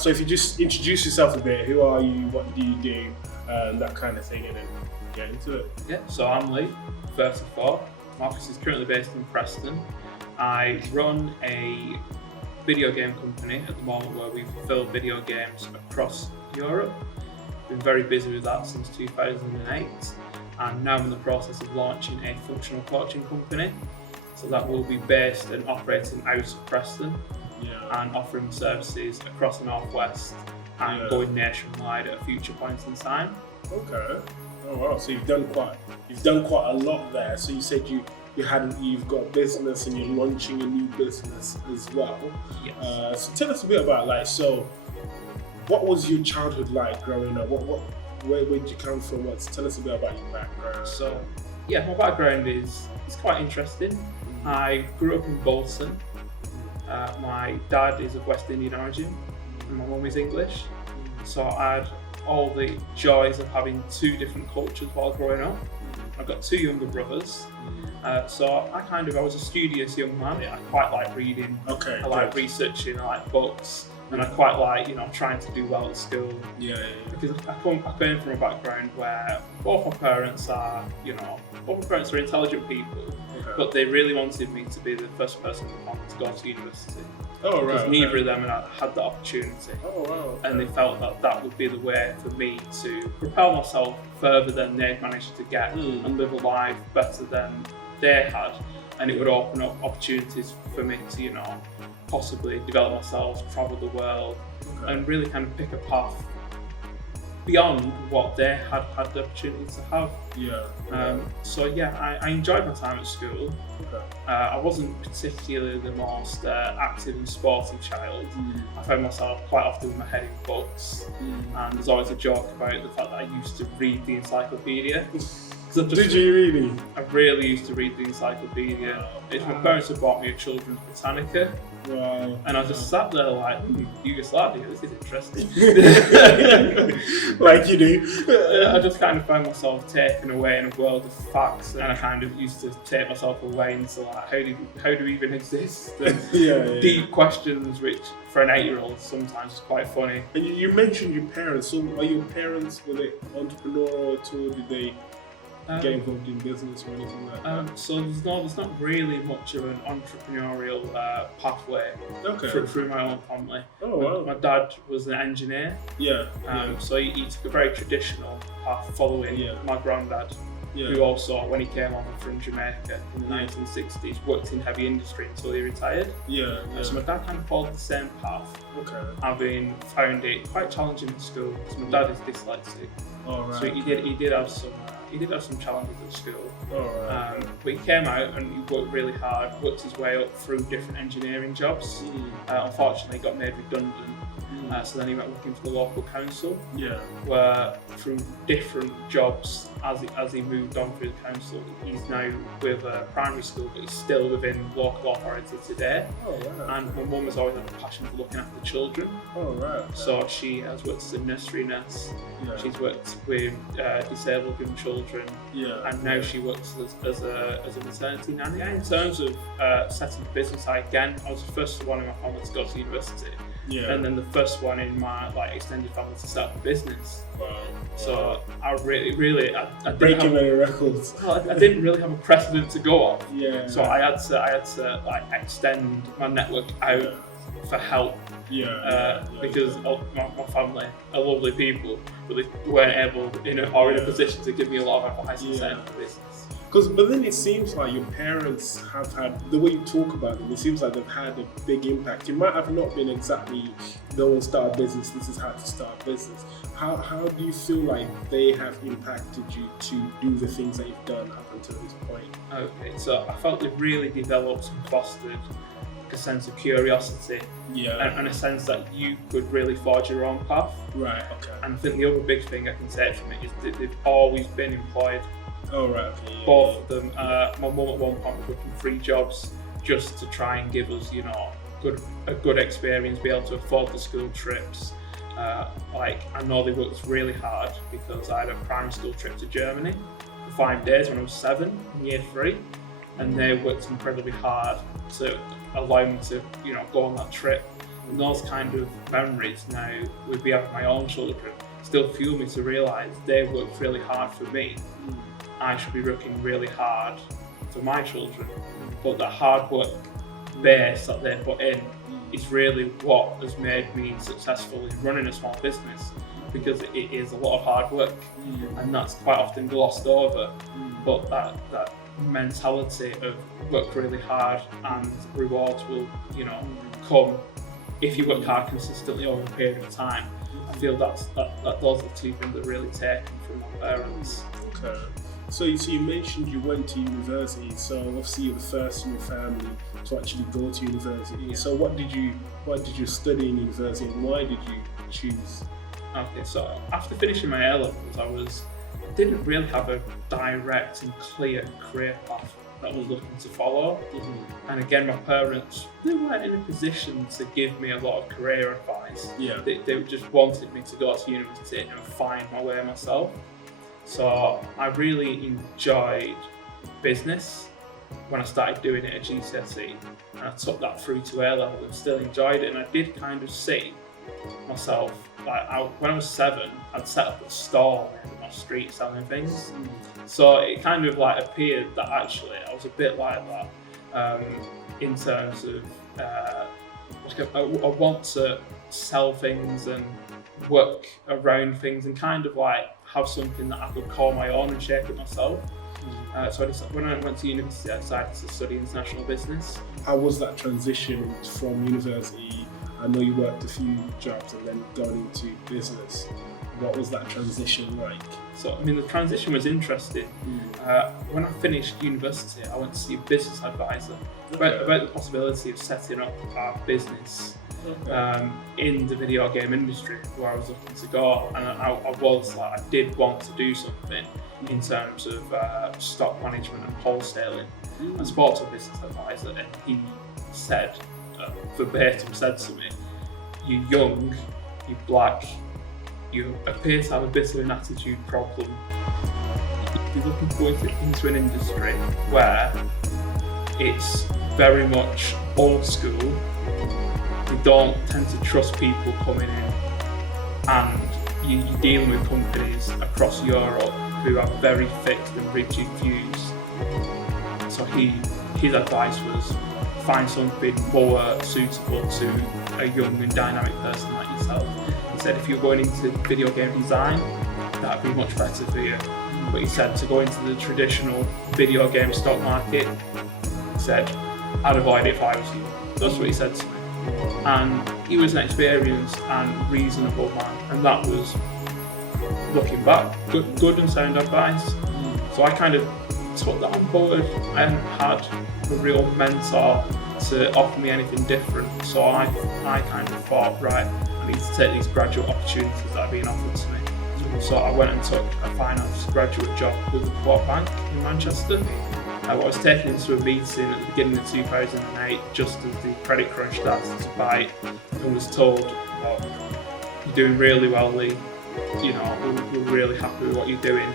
So if you just introduce yourself a bit, who are you, what do you do, that kind of thing, and then get into it. Yeah, so I'm Lee, 34. My office is currently based in Preston. I run a video game company at the moment where we fulfill video games across Europe. Been very busy with that since 2008, and now I'm in the process of launching a functional coaching company. So that will be based and operating out of Preston, and offering services across the Northwest and going nationwide at a future point in time. Okay. Oh wow! So you've done quite a lot there. So you said you've got a business and you're launching a new business as well. Yes. So tell us a bit about what was your childhood like growing up? Where did you come from? Tell us a bit about your background. So yeah, my background is quite interesting. I grew up in Bolton. My dad is of West Indian origin and my mum is English. So I had all the joys of having two different cultures while growing up. I've got two younger brothers. So I was a studious young man. I quite like reading. Okay. I like researching. I like books. And I quite like, trying to do well at school. Yeah. Because I came from a background where both my parents are intelligent people, but they really wanted me to be the first person to go to university. Oh, right. Because neither of them had the opportunity. Oh, wow. Okay. And they felt that would be the way for me to propel myself further than they'd managed to get and live a life better than they had. And it would open up opportunities for me to, possibly develop myself, travel the world, and really kind of pick a path beyond what they had the opportunity to have. I enjoyed my time at school. I wasn't particularly the most active and sporty child. I found myself quite often with my head in books, and there's always a joke about the fact that I used to read the encyclopedia. Did you really? I really used to read the encyclopedia. My parents had bought me a children's Britannica. Wow. And I just sat there like, Yugoslavia, this is interesting. Like you do. I just kind of found myself taken away in a world of facts, and I kind of used to take myself away into how do we even exist? And deep questions, which for an 8-year-old sometimes is quite funny. And you mentioned your parents. So are your parents, were they entrepreneurial at all? Did they get involved in business or anything like that? So there's not really much of an entrepreneurial pathway through my own family. Oh wow! My dad was an engineer. So he took a very traditional path following my granddad, who also, when he came over from Jamaica in the 1960s, worked in heavy industry until he retired. So my dad kind of followed the same path. Having found it quite challenging at school because my dad is dyslexic. So he did have some challenges at school, but he came out and he worked really hard, worked his way up through different engineering jobs. Unfortunately, he got made redundant, so then he went working for the local council, where through different jobs, as he moved on through the council, he's now with a primary school, but he's still within local authority today. And my mum has always had a passion for looking after children. So she has worked as a nursery nurse. She's worked with disabled young children, and now she works as a maternity nanny. In terms of setting a business, I was the first one in my family to go to university, and then the first one in my extended family to set up a business. So I really I breaking many records. I didn't really have a precedent to go off. So Yeah. I had to extend my network out for help. Because my family are lovely people, but they weren't able in a position to give me a lot of advice in setting up a business. But then it seems like your parents have had, the way you talk about them, it seems like they've had a big impact. It might have not been exactly go and start a business, this is how to start a business. How do you feel like they have impacted you to do the things that you've done up until this point? Okay, so I felt they've really developed and fostered a sense of curiosity and a sense that you could really forge your own path. And I think the other big thing I can take from it is that they've always been employed. Both of them. My mum at one point was working 3 jobs just to try and give us, a good experience, be able to afford the school trips. I know they worked really hard because I had a primary school trip to Germany for 5 days when I was 7 in year 3, and they worked incredibly hard to allow me to, go on that trip. And those kind of memories now, with me having my own children, still fuel me to realise they worked really hard for me. I should be working really hard for my children. But that hard work base that they put in is really what has made me successful in running a small business, because it is a lot of hard work, and that's quite often glossed over. But that mentality of work really hard and rewards will, come if you work hard consistently over a period of time. I feel that those are the two things that really taken from my parents. Okay. So you mentioned you went to university, so obviously you're the first in your family to actually go to university. Yeah. So what did you study in university, and why did you choose? Okay, so after finishing my A-levels, I didn't really have a direct and clear career path that I was looking to follow. And again, my parents, they weren't in a position to give me a lot of career advice. Yeah. They just wanted me to go to university and find my way myself. So I really enjoyed business when I started doing it at GCSE, and I took that through to A-level and still enjoyed it. And I did kind of see myself, when I was 7, I'd set up a stall in my street selling things. So it kind of appeared that actually I was a bit like that in terms of I want to sell things and work around things and kind of have something that I could call my own and shape it myself. So when I went to university, I decided to study international business. How was that transition from university? I know you worked a few jobs and then got into business. What was that transition like? So, the transition was interesting. When I finished university, I went to see a business advisor about the possibility of setting up a business in the video game industry, where I was looking to go. And I did want to do something in terms of stock management and wholesaling. I spoke to a business advisor, and he said, verbatim said to me, "You're young, you're black, you appear to have a bit of an attitude problem. You're looking to go into an industry where it's very much old school. They don't tend to trust people coming in, and you're dealing with companies across Europe who have very fixed and rigid views." So his advice was, find something more suitable to a young and dynamic person like yourself. He said if you're going into video game design, that'd be much better for you. But he said to go into the traditional video game stock market, he said, I'd avoid it if I was you. That's what he said to me. And he was an experienced and reasonable man, and that was, looking back, good and sound advice. So I kind of took that on board. I hadn't had a real mentor to offer me anything different, so I kind of thought, right, I need to take these graduate opportunities that are being offered to me. So I went and took a finance graduate job with the Co-op Bank in Manchester. I was taken into a meeting at the beginning of 2008, just as the credit crunch started to bite, and was told, you're doing really well, Lee, we're really happy with what you're doing,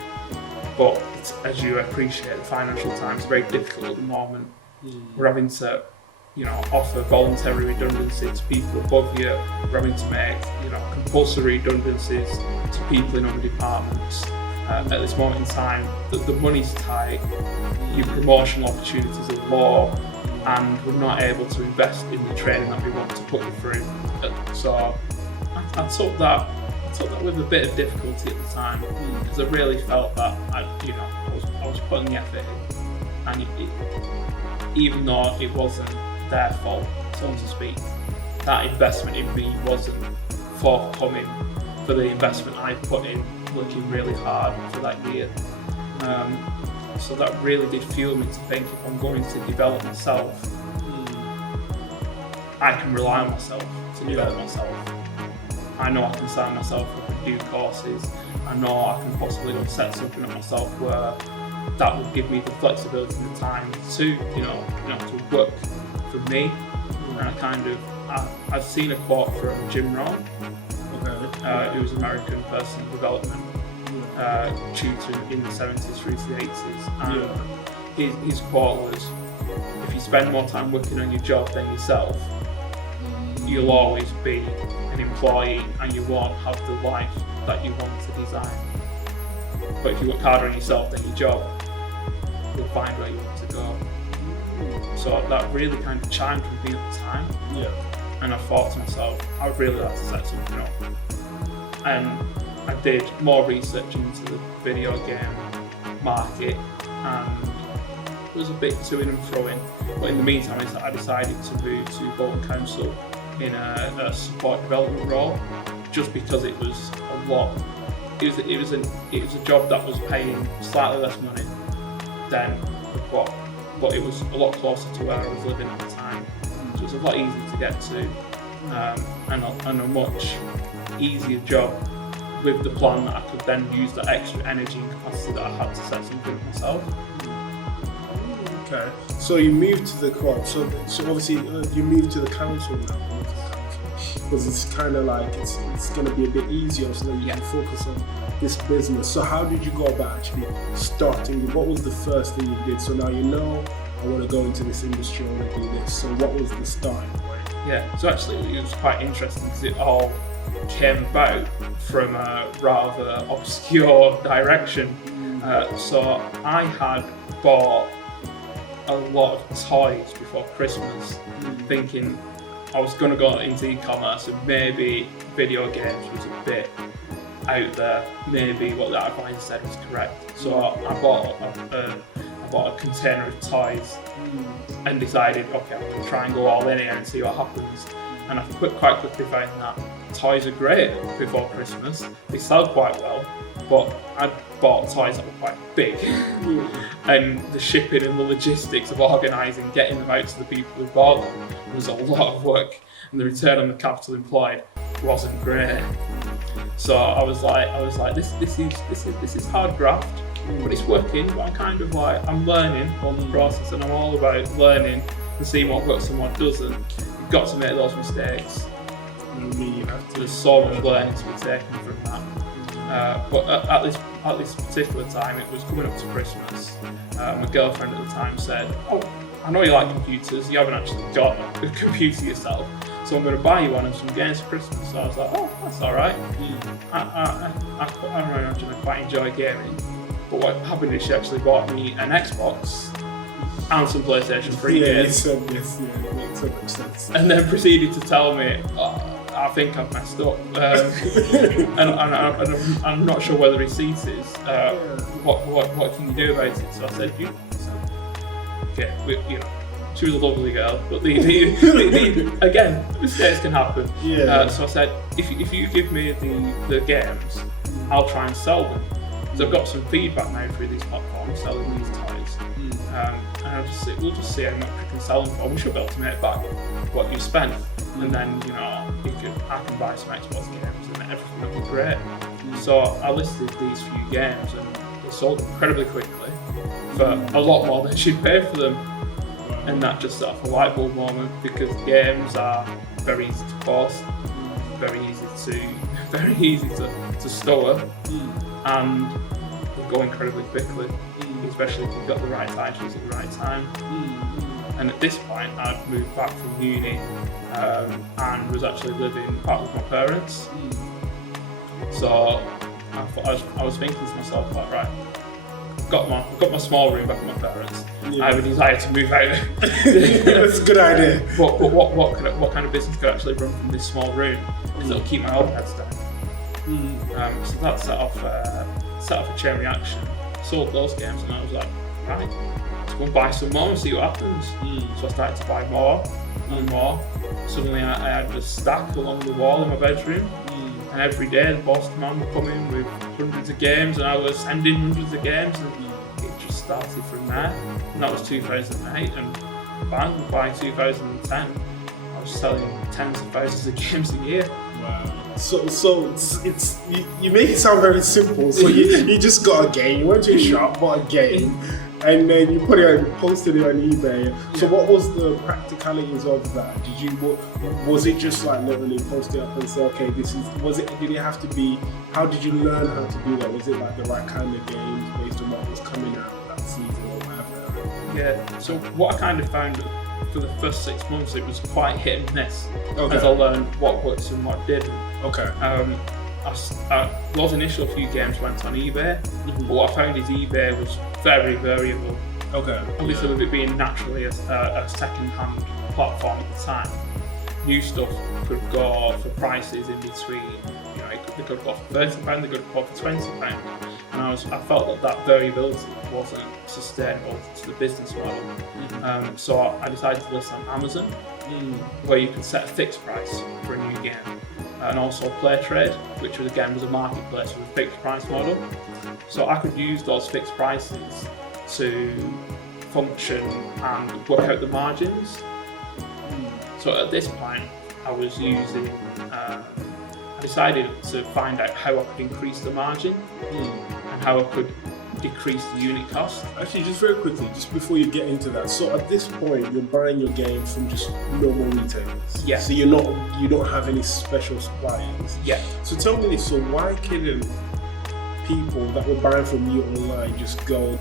but as you appreciate, the financial times are very difficult at the moment. We're having to offer voluntary redundancy to people above you. We're having to make compulsory redundancies to people in other departments. At this moment in time, the money's tight, your promotional opportunities are low, and we're not able to invest in the training that we want to put you through. So I took that with a bit of difficulty at the time, because I really felt that I was putting the effort in, and even though it wasn't their fault, so to speak, that investment in me wasn't forthcoming for the investment I put in working really hard for that year. So that really did fuel me to think, if I'm going to develop myself, I can rely on myself to develop myself. I know I can sign myself up and do courses. I know I can possibly go set something up myself where that would give me the flexibility and the time to, to work for me. And I've seen a quote from Jim Rohn, who was an American personal development tutor in the 70s through to the 80s. And his quote was, if you spend more time working on your job than yourself, you'll always be an employee and you won't have the life that you want to design. But if you work harder on yourself than your job, you'll find where you want to go. So that really kind of chimed with me at the time. Yeah. And I thought to myself, I would really like to set something up. And I did more research into the video game market, and it was a bit to in and fro in. But in the meantime, I decided to move to Bolton Council in a support development role, just because it was a lot. It was a job that was paying slightly less money than the quad, but it was a lot closer to where I was living at the time. So it was a lot easier to get to, and a much easier job with the plan that I could then use that extra energy and capacity that I had to set something up myself. Okay, so you moved to the co-op. So obviously you moved to the council now, because it's kind of like it's going to be a bit easier, so that you can focus on this business. So how did you go about actually starting? What was the first thing you did? So now you know, I want to go into this industry, I want to do this. So what was the starting point? Yeah, so actually it was quite interesting because it all came about from a rather obscure direction. So I had bought a lot of toys before Christmas, thinking I was going to go into e-commerce and maybe video games was a bit out there, maybe what the advisor said was correct. So I bought a container of toys and decided, okay, I'm going to try and go all in here and see what happens. And I quite quickly found that toys are great before Christmas. They sell quite well, but I bought toys that were quite big. And the shipping and the logistics of organising, getting them out to the people who bought them was a lot of work, and the return on the capital employed wasn't great. So I was like, this is hard graft, but it's working. But I'm learning on the process, and I'm all about learning and seeing what works and what doesn't. You've got to make those mistakes. There's so much learning to be taken from that. But at this particular time, it was coming up to Christmas. My girlfriend at the time said, "Oh, I know you like computers. You haven't actually got a computer yourself, so I'm going to buy you one and some games for Christmas." So I was like, "Oh, that's all right." I imagine I quite enjoy gaming. But what happened is she actually bought me an Xbox and some PlayStation 3 games. Yes, it makes so much sense. And then proceeded to tell me, I think I've messed up, and I'm not sure where the receipt is. What can you do about it? So I said, okay, she was a lovely girl, but again, mistakes can happen. So I said, if you give me the games, I'll try and sell them. So I've got some feedback now through these platforms selling these toys, and we'll just see how much we can sell them for. We should be able to make back what you spent, and then I can buy some Xbox games and everything will be great. So I listed these few games and they sold incredibly quickly for a lot more than she'd paid for them. And that just set off a light bulb moment, because games are very easy to post, very easy to store, and they go incredibly quickly, especially if you've got the right titles at the right time. And at this point, I'd moved back from uni and was actually living back with my parents. So I was thinking to myself, like, right, I've got my small room back with my parents. I have a desire to move out. That's a good idea. But what kind of business could I actually run from this small room? Because it'll keep my overheads down. So that set off a chain reaction. Sold those games, and I was like, right, let's go and buy some more and see what happens. So I started to buy more and more. Suddenly I had a stack along the wall in my bedroom, and every day the postman would come in with hundreds of games, and I was sending hundreds of games, and it just started from there. And that was 2008, and bang, by 2010 I was selling tens of thousands of games a year. Wow. So it's you make it sound very simple. So you just got a game, you went to a shop, bought a game, and then you posted it on eBay. So what was the practicalities of that? Was it just like literally post it up and say, okay, did it have to be, how did you learn how to do that? Was it like the right kind of games based on what was coming out that season or whatever? Yeah, so what I kind of found for the first 6 months it was quite hit and miss Okay. as I learned what worked and what didn't. Okay. Those initial few games went on eBay, but what I found is eBay was very variable. Okay. Obviously, with it being naturally a second-hand platform at the time, new stuff could go for prices in between. You know, they could go for £30, they could go for £20, and I felt that variability wasn't sustainable to the business model. So I decided to list on Amazon, where you could set a fixed price for a new game. And also PlayTrade, which was a marketplace with a fixed price model. So I could use those fixed prices to function and work out the margins. So at this point, I decided to find out how I could increase the margin and how I could decrease the unit cost. Actually, just very quickly, just before you get into that, so at this point you're buying your game from just normal retailers. Yeah. So you don't have any special suppliers. Yeah. So tell me this, so why couldn't people that were buying from you online just go,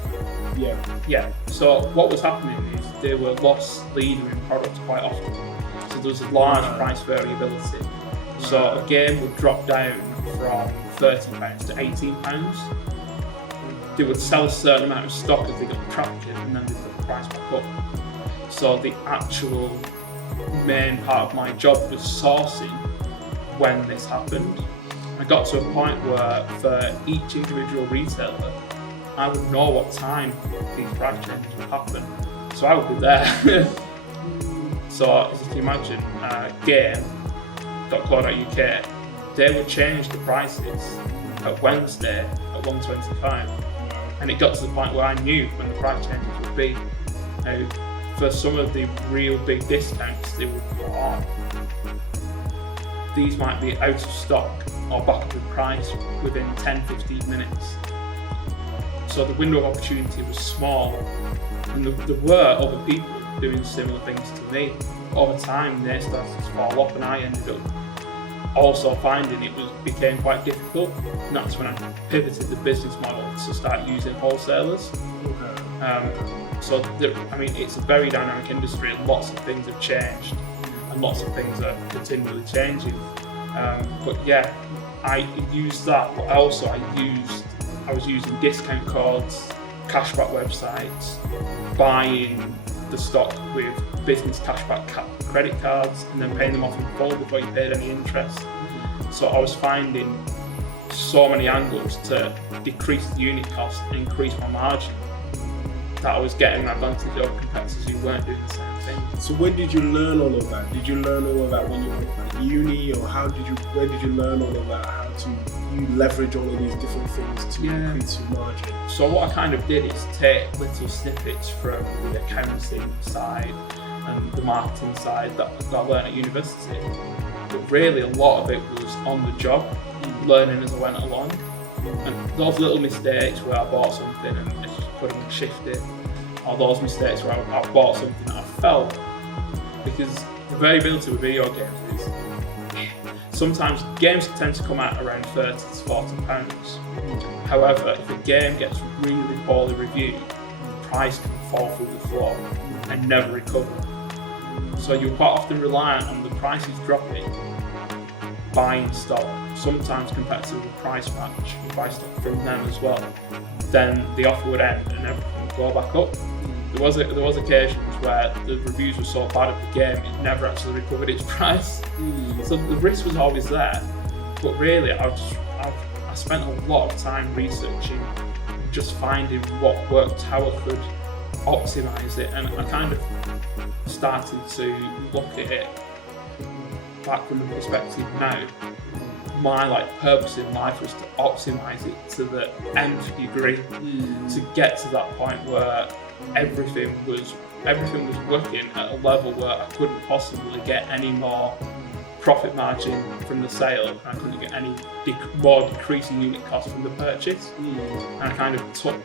Yeah. So what was happening is they were loss leader in products quite often. So there was a large price variability. So a game would drop down from £30 to £18. They would sell a certain amount of stock as they got the traction, and then they put the price back up. So the actual main part of my job was sourcing when this happened. I got to a point where for each individual retailer, I would know what time these price changes would happen. So I would be there. So as you can imagine, game.co.uk, they would change the prices at Wednesday at 1.25. And it got to the point where I knew when the price changes would be. Now, for some of the real big discounts they would put on, these might be out of stock or back up in price within 10-15 minutes. So the window of opportunity was small, and there were other people doing similar things to me. But over time, they started to fall off, and I ended up also finding it became quite difficult, and that's when I pivoted the business model to start using wholesalers. So it's a very dynamic industry, and lots of things have changed, and lots of things are continually changing. But yeah, I used that, but also I was using discount codes, cashback websites, buying the stock with business cashback credit cards, and then paying them off in full before you paid any interest. So I was finding so many angles to decrease the unit cost and increase my margin that I was getting an advantage over competitors who weren't doing the same thing. So when did you learn all of that? Did you learn all of that when you were at uni, or where did you learn all of that? How to you leverage all of these different things to increase your margin? So what I kind of did is take little snippets from the accounting side and the marketing side that I learned at university. But really a lot of it was on the job, learning as I went along. And those little mistakes where I bought something and I just couldn't shift it, or those mistakes where I bought something that I felt, because the variability with video games is sometimes games tend to come out around £30 to £40. However, if a game gets really poorly reviewed, the price can fall through the floor and never recover. So you're quite often reliant on the prices dropping, buying stock. Sometimes competitors will price match and buy stock from them as well. Then the offer would end and everything would go back up. There was occasions where the reviews were so bad of the game it never actually recovered its price. So the risk was always there. But really, I spent a lot of time researching, just finding what worked, how I could optimise it, and I kind of started to look at it back from the perspective now. My purpose in life was to optimise it to the nth degree, to get to that point where everything was working at a level where I couldn't possibly get any more profit margin from the sale, and I couldn't get any more decreasing unit cost from the purchase. And I kind of took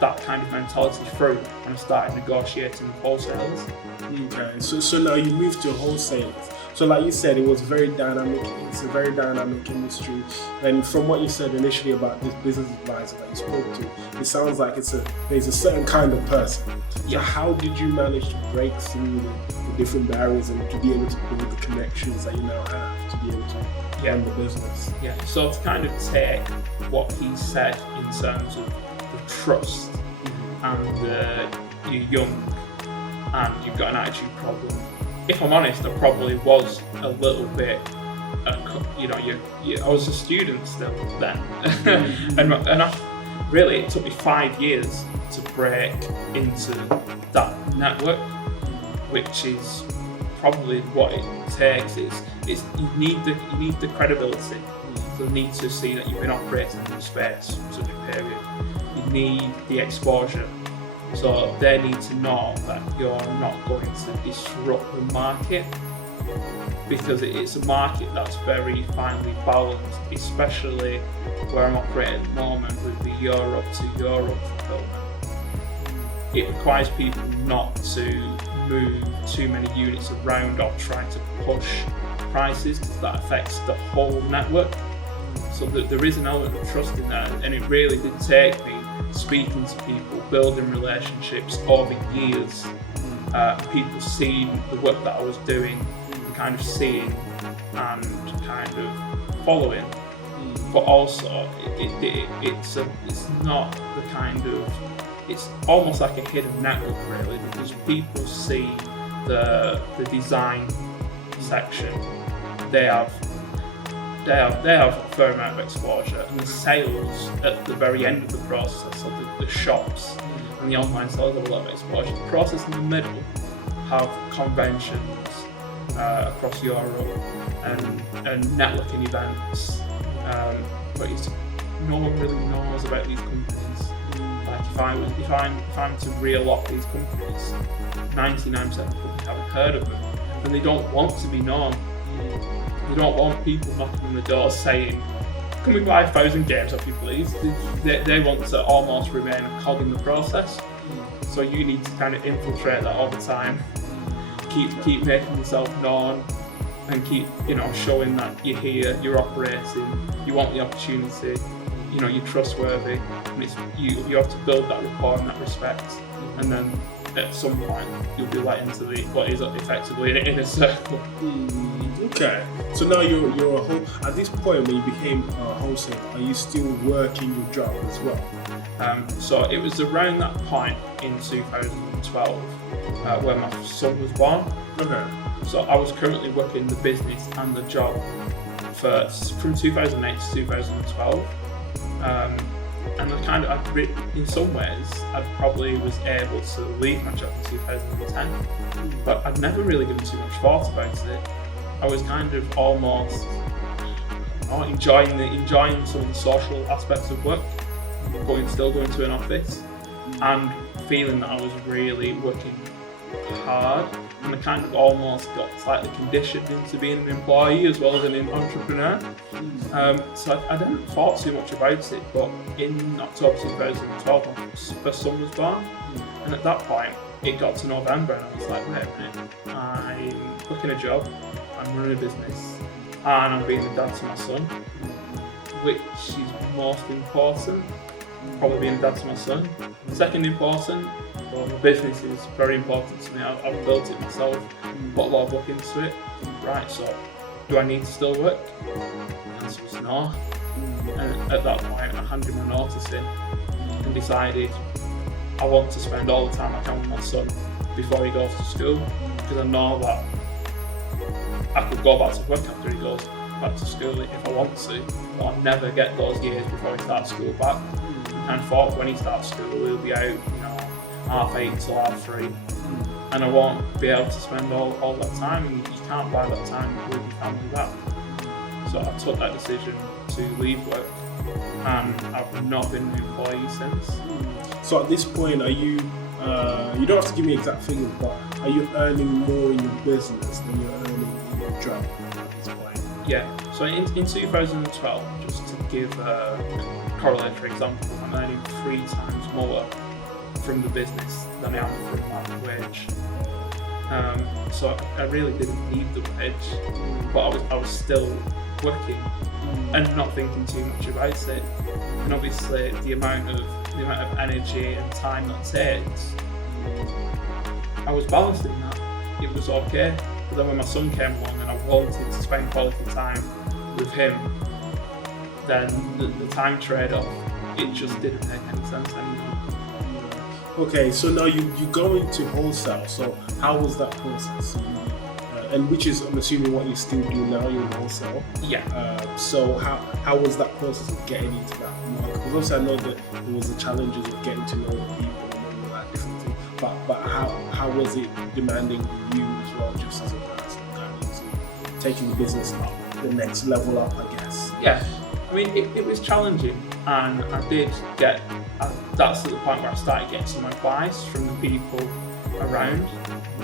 that kind of mentality through when I started negotiating with wholesalers. Okay, so now you moved to wholesalers. So like you said, it was very dynamic. It's a very dynamic industry. And from what you said initially about this business advisor that you spoke to, it sounds like there's a certain kind of person. So how did you manage to break through the different barriers and to be able to build the connections that you now have to be able to run the business? Yeah, so to kind of take what he said in terms of the trust and you're young and you've got an attitude problem. If I'm honest, I probably was a little bit, I was a student still then. and really, it took me 5 years to break into that network, which is probably what it takes. Is you need the credibility. You need to see that you've been operating in space for such a period. You need the exposure. So they need to know that you're not going to disrupt the market, because it's a market that's very finely balanced, especially where I'm operating at the moment with the Europe to Europe fulfilment. It requires people not to move too many units around or try to push prices, because that affects the whole network. So there is an element of trust in that, and it really did take me speaking to people, building relationships over years, people seeing the work that I was doing, and kind of seeing and kind of following. But also, it's not the kind of, it's almost like a hidden network really, because people see the design section, they have a fair amount of exposure, and the sales at the very end of the process, so the shops and the online sales have a lot of exposure. The process in the middle have conventions across Europe and networking events, but no one really knows about these companies. Like if I'm to reel off these companies, 99% of the companies haven't heard of them, and they don't want to be known. You don't want people knocking on the door saying, "Can we buy 1,000 games off you, please?" They want to almost remain a cog in the process. So you need to kind of infiltrate that all the time. Keep making yourself known, and keep showing that you're here, you're operating, you want the opportunity, you're trustworthy, and you have to build that rapport and that respect, and then at some point you'll be let into what is effectively an inner circle. Okay, so now you're at this point when you became a wholesaler, are you still working your job as well? So it was around that point in 2012 where my son was born. Okay. So I was currently working the business and the job from 2008 to 2012. And in some ways, I probably was able to leave my job in 2010, but I'd never really given too much thought about it. I was kind of almost enjoying some of the social aspects of work, still going to an office, and feeling that I was really working hard, and I kind of almost got slightly conditioned into being an employee as well as an entrepreneur. So I didn't thought too much about it, but in October 2012 my first son was born, and at that point it got to November and I was like, wait a minute, I'm working a job, I'm running a business, and I'm being a dad to my son. Which is most important? Probably being a dad to my son. Second important, well, my business is very important to me. I've built it myself, put a lot of work into it. Right, so do I need to still work? The answer was no. And at that point, I handed my notice in and decided I want to spend all the time I can with my son before he goes to school, because I know that I could go back to work after he goes back to school if I want to, but I'll never get those years before he starts school back. And thought when he starts school, he'll be out, 8:30 till 3:30, and I won't be able to spend all that time. And you can't buy that time with your family back. So I took that decision to leave work, and I've not been an employee since. So at this point, are you? You don't have to give me exact figures, but are you earning more in your business than you're earning in your job at this point? Yeah. So in 2012, just to give a correlatory example, I'm earning 3 times more from the business than I am from my wage. So I really didn't need the wage, but I was still working and not thinking too much about it. And obviously the amount of energy and time that takes, I was balancing that. It was okay. But then when my son came along and I wanted to spend quality time with him, then the time trade-off, it just didn't make any sense anymore. Okay, so now you go into wholesale. So how was that process? And which is, I'm assuming, what you still do now, you're in wholesale. Yeah. So how was that process of getting into that market? Because also I know that there was the challenges of getting to know people and all that different things. But how was it demanding you as well, just as a person, kind of taking the business up, the next level up, I guess? Yeah. I mean, it was challenging, and I did get. That's at the point where I started getting some advice from the people around.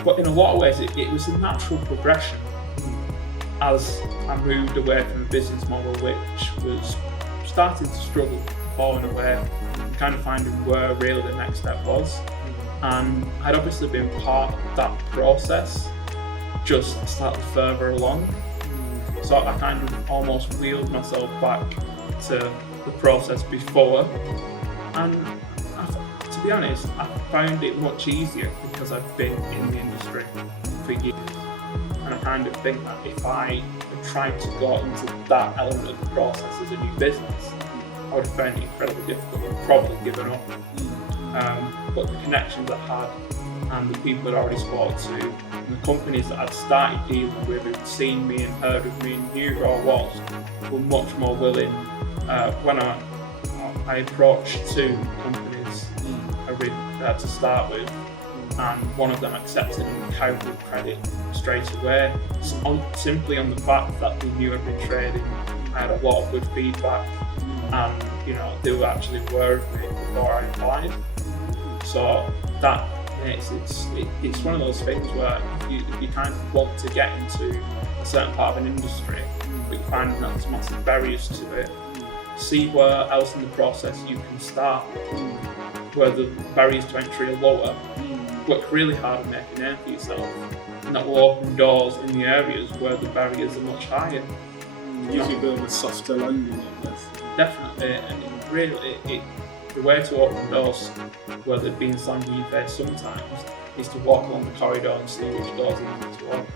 But in a lot of ways, it was a natural progression as I moved away from a business model which was starting to struggle, falling away, and kind of finding where really the next step was. And I'd obviously been part of that process, just slightly further along. So I kind of almost wheeled myself back to the process before. And to be honest, I found it much easier because I've been in the industry for years. And I kind of think that if I had tried to go into that element of the process as a new business, I would have found it incredibly difficult and probably given up. But the connections I had and the people I'd already spoke to, and the companies that I'd started dealing with, who'd seen me and heard of me and knew who I was, were much more willing. When I approached 2 companies to start with, and one of them accepted an account with credit straight away, simply on the fact that they knew I'd been trading. I had a lot of good feedback, and they were actually aware of me before I applied. So that makes it's one of those things where if you kind of want to get into a certain part of an industry, but you find that there's massive barriers to it, see where else in the process you can start, where the barriers to entry are lower, work really hard and make a name for yourself, and that will open doors in the areas where the barriers are much higher. It gives you a bit of a softer landing, I guess. Definitely, and really, the way to open doors where they've been slammed in your face sometimes is to walk along the corridor and see which doors are easy to open.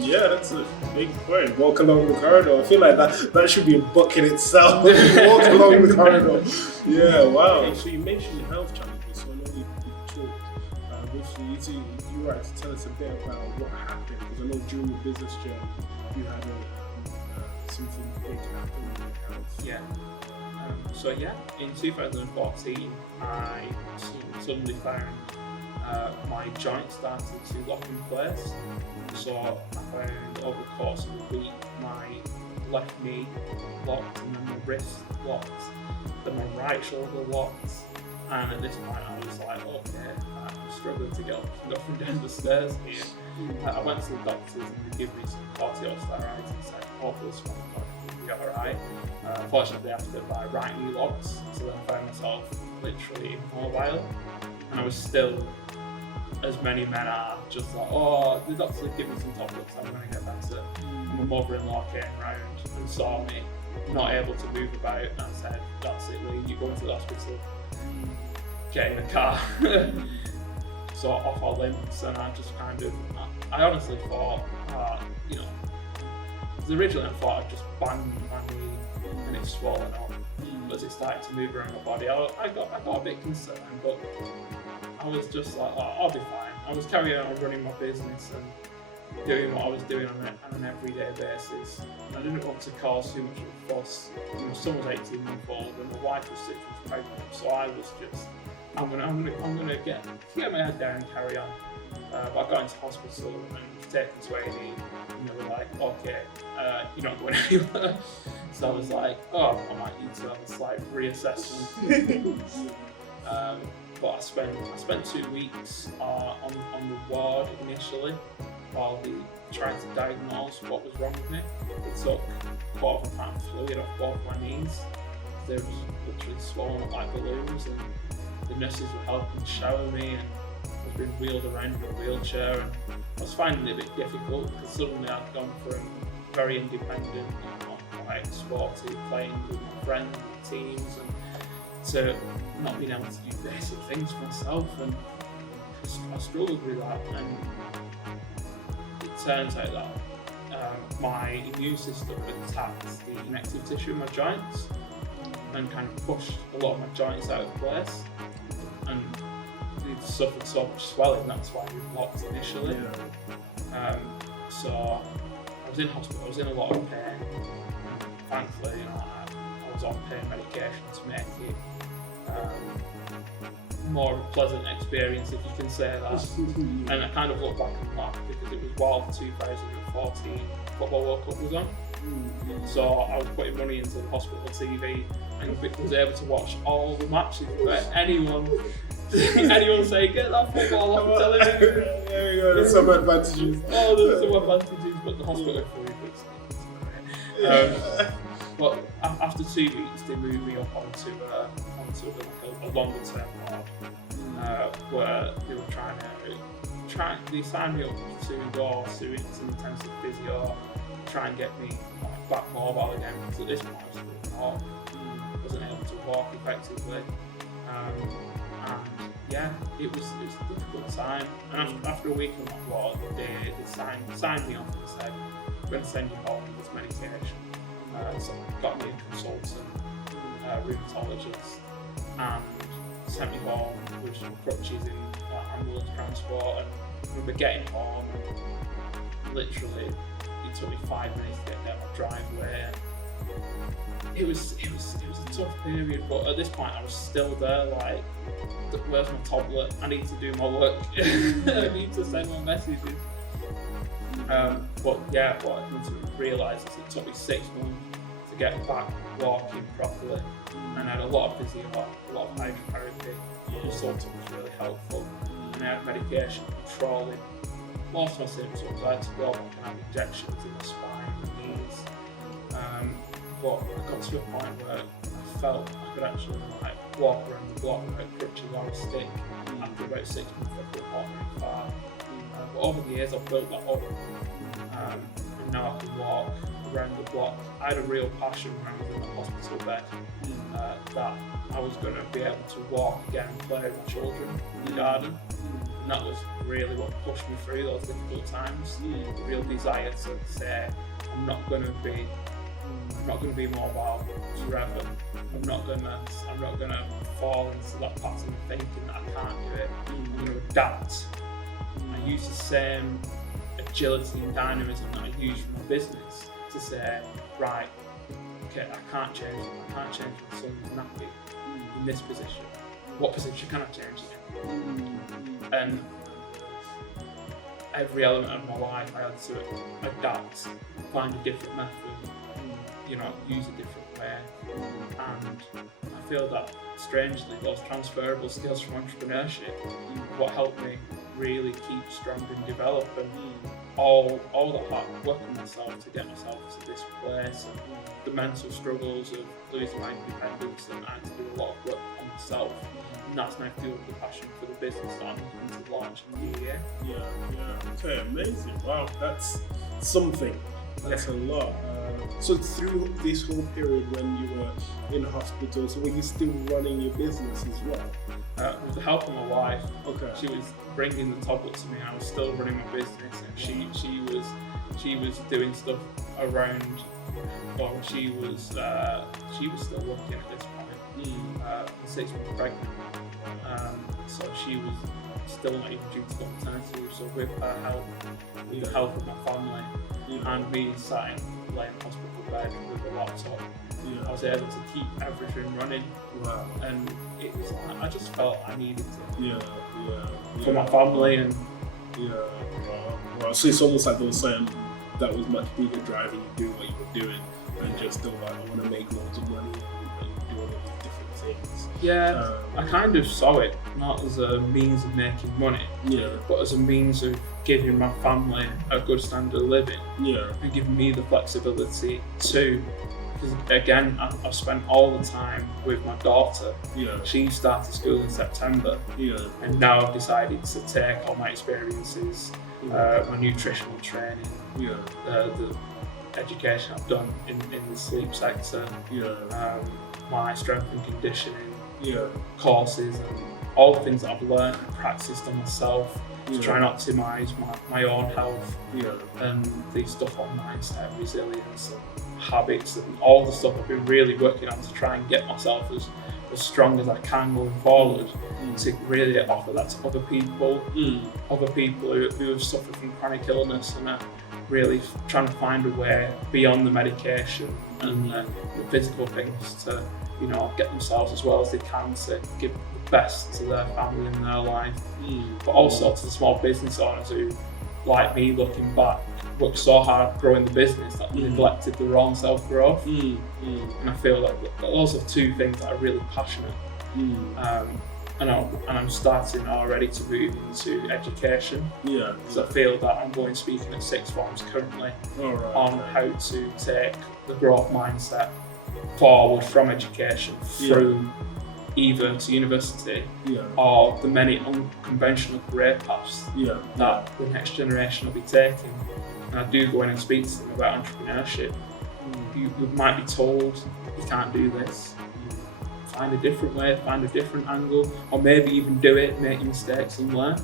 Yeah, that's a big point. Walk along the corridor. I feel like that should be a book in itself. Walk along the corridor. Yeah, wow. Okay, so you mentioned health challenges, so I know we talked briefly. You were right to tell us a bit about what happened, because I know during your business journey you had something big happen with your health. Yeah. So in 2014, I suddenly found my joint started to lock in place. So I found over the course of a week my left knee locked, and then my wrist locked, then my right shoulder locked, and at this point I was like, okay, I'm struggling to get up and down the stairs here. I went to the doctors and they gave me some corticosteroids and said, hopefully this one will be alright. Unfortunately, after my right knee locked, so then I found myself literally immobile, and I was still, as many men are, just like, oh, the doctor would give me some tablets, I'm going to get better. And my mother-in-law came round and saw me not able to move about and said, that's it, Lee, you're going to the hospital, get in the car. So off our limbs, and I just kind of, I honestly thought, because originally I thought I'd just banged my knee and it's swollen up. But as it started to move around my body, I got a bit concerned, but I was just like, oh, I'll be fine. I was carrying on running my business and doing what I was doing on an everyday basis. And I didn't want to cause too much of a fuss. My son was 18 months old and my wife was 6 months pregnant, so I was just, I'm gonna get my head down and carry on. But I got into hospital and was taken to A&E, and they were like, okay, you're not going anywhere. So I was like, oh, I might need to have a slight reassessment. But I spent 2 weeks on the ward initially while they tried to diagnose what was wrong with me. They took a quarter of a pint of fluid off both my knees. They were literally swollen up like balloons, and the nurses were helping shower me, and I was being wheeled around in a wheelchair, and I was finding it a bit difficult because suddenly I'd gone from very independent, quite sporty, playing with my friends and teams, and to not being able to do basic things for myself, and I struggled with that. And it turns out that my immune system attacked the connective tissue in my joints and kind of pushed a lot of my joints out of place, and it suffered so much swelling. That's why we blocked initially. So I was in hospital, I was in a lot of pain. Thankfully, I was on pain medication to make it more of a pleasant experience, if you can say that. And I kind of look back on that because it was while the 2014 Football World Cup was on. So I was putting money into the hospital TV and was able to watch all the matches where anyone say, get that football off the television. There you go, there's some advantages. Oh, there's some advantages, but the hospital food was but after 2 weeks, they moved me up onto a longer term ward, where they were they signed me up to go to some intensive physio, try and get me back mobile again, because at this point I wasn't able to walk effectively. And yeah, it was a difficult time. And after a week in that ward, they signed me off and said, we're going to send you home with this medication. So got me a consultant, rheumatologist, and sent me home with some crutches in ambulance transport. And I remember getting home, and literally it took me 5 minutes to get down my driveway. It was a tough period, but at this point I was still there, like, where's my tablet? I need to do my work. I need to send my messages. But yeah, what I come to realise is it took me 6 months to get back walking properly, and I had a lot of physio, a lot of hydrotherapy. Consultant was really helpful, and I had medication controlling most of my symptoms. I had to go back and have injections in my spine and knees. But I got to a point where I felt I could actually walk around the block without crutches or a stick. After about 6 months, I could walk very far. But over the years, I've built that up, and now I can walk around the block. I had a real passion when I was in the hospital bed that I was going to be able to walk again and play with my children in the garden. And that was really what pushed me through those difficult times. The real desire to say, I'm not going to be mobile forever. I'm not gonna fall into that pattern of thinking that I can't do it. I'm going to adapt. I use the same agility and dynamism that I use for my business to say, right, okay, I can't change my son's nappy in this position. What position can I change it in? And every element of my life I had to adapt, find a different method, use a different way. And I feel that, strangely, those transferable skills from entrepreneurship, what helped me really keep strong and develop, and all the hard work on myself to get myself to this place, and the mental struggles of losing my independence, and I had to do a lot of work on myself. And that's now fueled the passion for the business that I'm looking to launch in the new year. Yeah. Okay, amazing. Wow, that's something. That's a lot. So through this whole period when you were in hospital, so were you still running your business as well? With the help of my wife, okay. She was bringing the tablet to me. I was still running my business, and she was doing stuff around. Well, she was still working at this point. 6 months pregnant, so she was still not even due to go maternity leave. So with her help, with the help of my family, and me sat in the hospital bed with a laptop, I was able to keep everything running. Wow. And it was, I just felt I needed to. For Yeah. my family and. Yeah. Wow. So it's almost like they were saying that was much bigger driving you doing what you were doing, and just still like, I want to make loads of money and do all of these different things. Yeah, I kind of saw it not as a means of making money, but as a means of giving my family a good standard of living, and giving me the flexibility to because again, I've spent all the time with my daughter. She started school in September, and now I've decided to take all my experiences, my nutritional training, the education I've done in the sleep sector, my strength and conditioning courses, and all the things that I've learned and practiced on myself to try and optimise my own health, and the stuff on mindset, resilience, and habits, and all the stuff I've been really working on to try and get myself as strong as I can going forward, to really offer that to other people who have suffered from chronic illness and are really trying to find a way beyond the medication and the physical things to, get themselves as well as they can to give the best to their family and their life. But also to the small business owners who, like me, looking back, worked so hard growing the business that they neglected their own self-growth. And I feel that those are two things that are really passionate. And I'm starting already to move into education. So I feel that I'm going speaking at sixth forms currently on how to take the growth mindset forward from education through either to university or the many unconventional career paths that the next generation will be taking. And I do go in and speak to them about entrepreneurship. You might be told you can't do this. Find a different way, find a different angle, or maybe even do it, make mistakes and learn.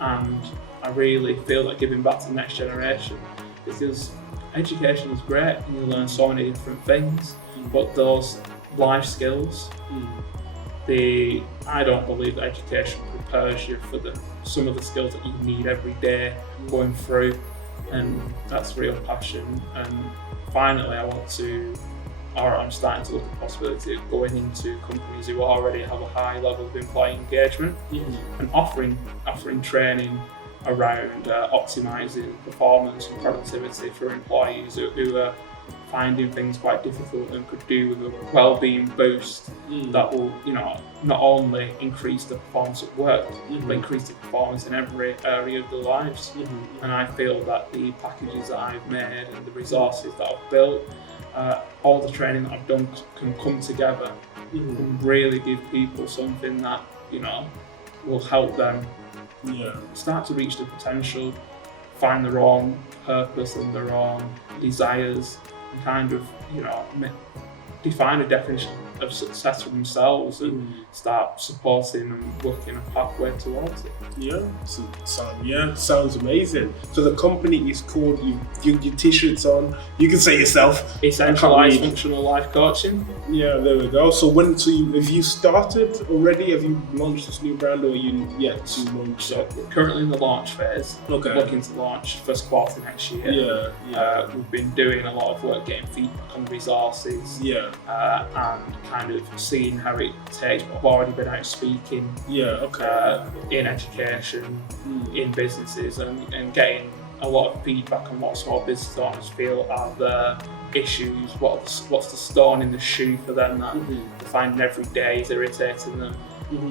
And I really feel like giving back to the next generation, because education is great and you learn so many different things, but those life skills, I don't believe that education prepares you for some of the skills that you need every day going through, and that's real passion. And finally, I'm starting to look at the possibility of going into companies who already have a high level of employee engagement and offering training around optimising performance and productivity for employees who are finding things quite difficult and could do with a well-being boost that will, not only increase the performance at work, but increase the performance in every area of their lives. And I feel that the packages that I've made and the resources that I've built, all the training that I've done can come together and really give people something that, will help them start to reach their potential, find their own purpose and their own desires, and kind of, define a definition of success for themselves and start supporting and working a pathway towards it. Sounds amazing. So the company is called, your t-shirts on, you can say yourself, Essentialise Functional Life Coaching. Yeah, there we go. So have you started already? Have you launched this new brand, or are you yet to launch? So we're currently in the launch phase. Looking to launch first quarter next year. We've been doing a lot of work getting feedback on the resources. And kind of seeing how it takes. I've already been out speaking in education, in businesses, and getting a lot of feedback on what small business owners feel are the issues, what's the stone in the shoe for them that they're finding every day is irritating them,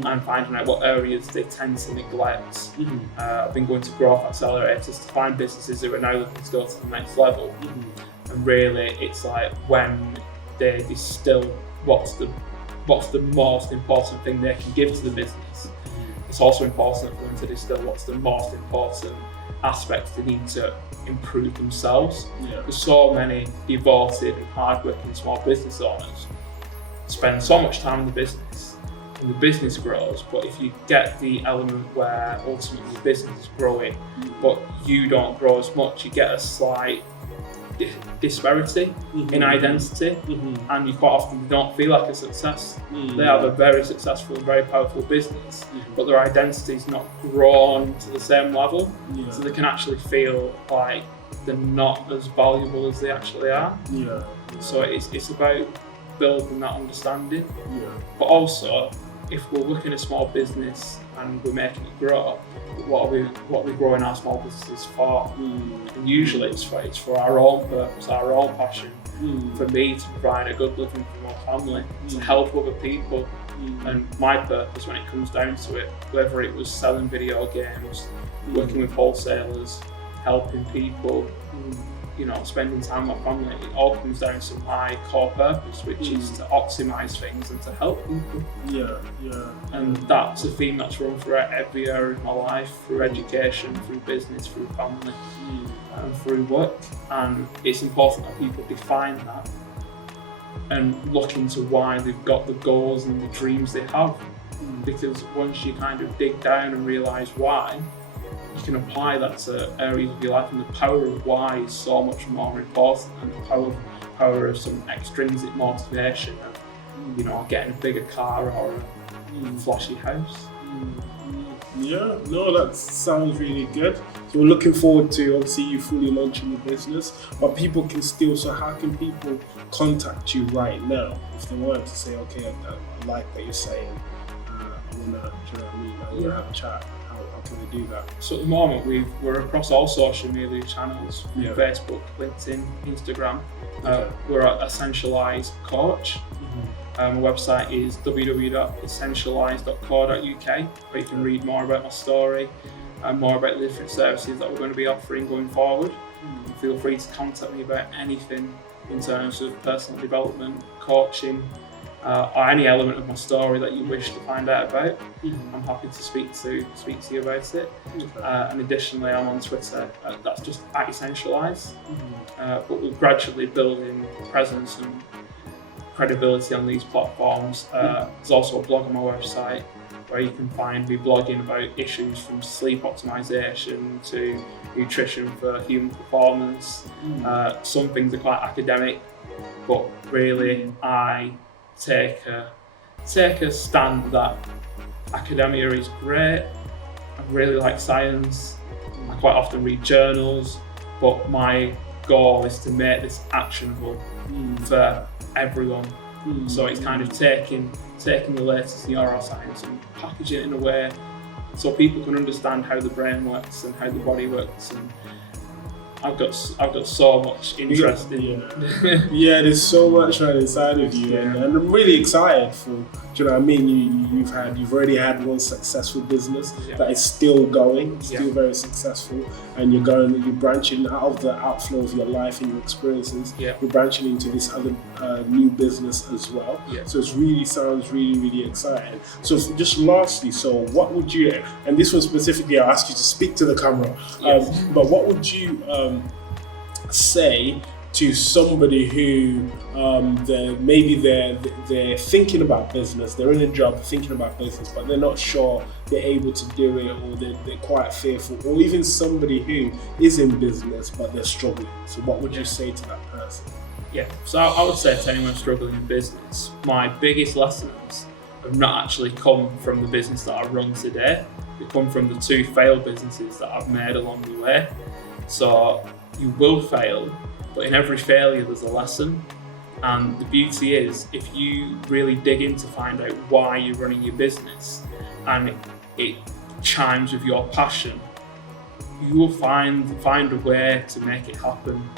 and finding out what areas they tend to neglect. I've been going to growth accelerators to find businesses who are now looking to go to the next level, and really it's like when they distill what's the most important thing they can give to the business. It's also important for them to distill what's the most important aspects they need to improve themselves. There's so many devoted and hard-working small business owners spend so much time in the business, and the business grows, but if you get the element where ultimately the business is growing, but you don't grow as much, you get a slight disparity in identity, and you quite often don't feel like a success. They have a very successful and very powerful business, but their identity is not grown to the same level, so they can actually feel like they're not as valuable as they actually are. So it's about building that understanding, but also if we're working a small business and we're making it grow, what are we growing our small businesses for? And usually it's for our own purpose, our own passion. For me to provide a good living for my family, to help other people. And my purpose when it comes down to it, whether it was selling video games, working with wholesalers, helping people, spending time with my family, it all comes down to my core purpose, which is to optimise things and to help people. And that's a theme that's run throughout every area of my life, through education, through business, through family, and through work. And it's important that people define that and look into why they've got the goals and the dreams they have. Because once you kind of dig down and realise why, you can apply that to areas of your life, and the power of why is so much more important than the power of some extrinsic motivation of, getting a bigger car or a flashy house. Yeah, no, that sounds really good. So we're looking forward to obviously you fully launching your business, but people can still, so how can people contact you right now if they wanted to say, okay, I like what you're saying, I want to have a chat? How can they do that? So at the moment we're across all social media channels, Facebook, LinkedIn, Instagram. We're at Essentialise Coach. My website is www.essentialise.co.uk, where you can read more about my story and more about the different services that we're going to be offering going forward. Feel free to contact me about anything in terms of personal development, coaching, or any element of my story that you wish to find out about. I'm happy to speak to you about it. And additionally, I'm on Twitter. That's just at Essentialise. But we're gradually building presence and credibility on these platforms. There's also a blog on my website where you can find me blogging about issues from sleep optimization to nutrition for human performance. Some things are quite academic, but really I take a stand that academia is great. I really like science. I quite often read journals, but my goal is to make this actionable for everyone. So it's kind of taking the latest neuroscience and packaging it in a way so people can understand how the brain works and how the body works. And I've got so much interest in there's so much right inside of you, and I'm really excited for, do you know what I mean? You've already had one successful business that is still going, still very successful, and you're branching out of the outflow of your life and your experiences. You're branching into this other new business as well. So it sounds really exciting. So just lastly, so what would you, and this one specifically, I'll ask you to speak to the camera, but what would you say to somebody who they're thinking about business, they're in a job thinking about business, but they're not sure they're able to do it, or they're quite fearful, or even somebody who is in business but they're struggling? So what would you say to that person? So I would say to anyone struggling in business, my biggest lessons have not actually come from the business that I run today. They come from the 2 failed businesses that I've made along the way. So you will fail, but in every failure there's a lesson. And the beauty is, if you really dig in to find out why you're running your business and it chimes with your passion, you will find a way to make it happen.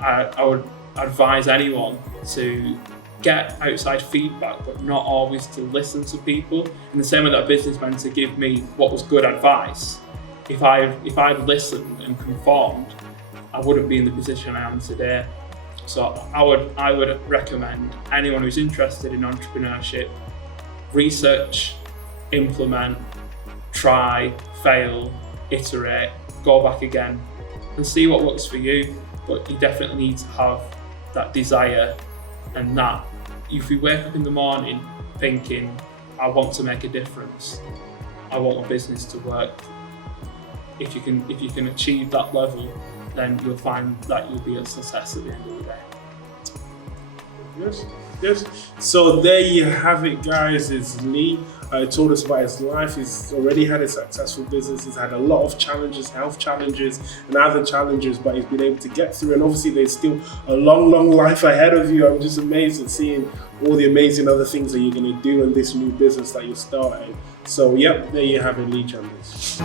I would advise anyone to get outside feedback, but not always to listen to people. In the same way that a businessman to give me what was good advice, if I'd listened and conformed, I wouldn't be in the position I am today. So I would recommend anyone who's interested in entrepreneurship, research, implement, try, fail, iterate, go back again and see what works for you. But you definitely need to have that desire, and that if you wake up in the morning thinking, I want to make a difference, I want my business to work. If you can achieve that level, then you'll find that you'll be a success at the end of the day. Yes. So there you have it, guys. It's Lee. Told us about his life. He's already had a successful business. He's had a lot of challenges, health challenges and other challenges, but he's been able to get through. And obviously there's still a long life ahead of you. I'm just amazed at seeing all the amazing other things that you're going to do in this new business that you're starting. So there you have it, Lee Chambers.